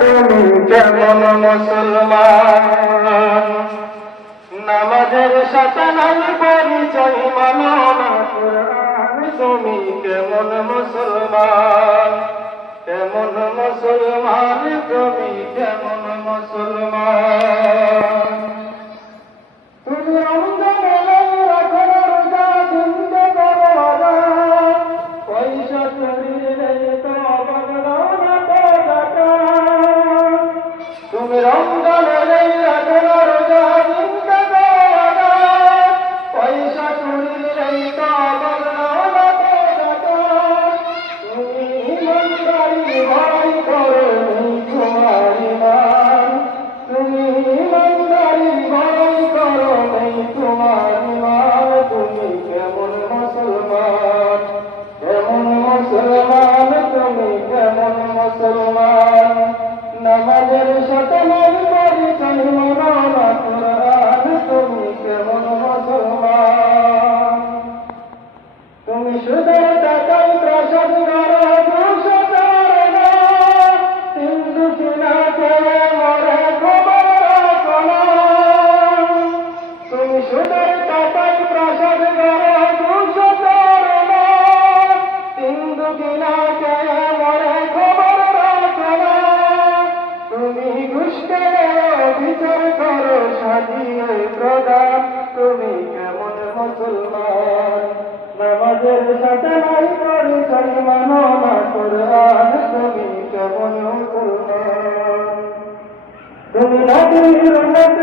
তুমি কেমন মুসলমান? নামাজের সাথে নাই পরিচয় মানো না কুরআন, তুমি কেমন মুসলমান? কেমন মুসলমান, তুমি কেমন মুসলমান? তুমি রমজান এলে রাখো না রোজা, দিনকে করো আদান, পয়সা চুরিলে তো বদলাও না তো যাকাত। তুমি রমজান এলে রাখো না রোজা, দিনকে করো আদান, পয়সা চুরিলে তো বদলাও না তো যাকাত। তুমি ইমানদারি ভয় করো নেই তোমার ঈমান, তুমি ইমানদারি ভয় করো নেই তোমার ঈমান। তুমি কেমন মুসলমান? কেমন মুসলমান, তুমি কেমন মুসলমান? নামাজের সাথে নাই পরিচয় মানো না কুরআন, তুমি কেমন মুসলমান? তুমি সুদের টাকায় প্রাসাদ গড়ো, দুশো করো না, হিন্দু কিনা খেয়ে মরে খবর রাখো না। তুমি সুদের টাকায় প্রাসাদ গড়ো, দুশো করো না, হিন্দু কিনা খেয়ে মরে খবর রাখো না। তুমি ঘুষ খেয়ে বিচার করো সাজিয়ে প্রদান, তুমি কেমন মুসলমান? নামাজের সাথে নাই পরিচয় মানো না কুরআন, তুমি কেমন মুসলমান? তুমি নবীর উম্মত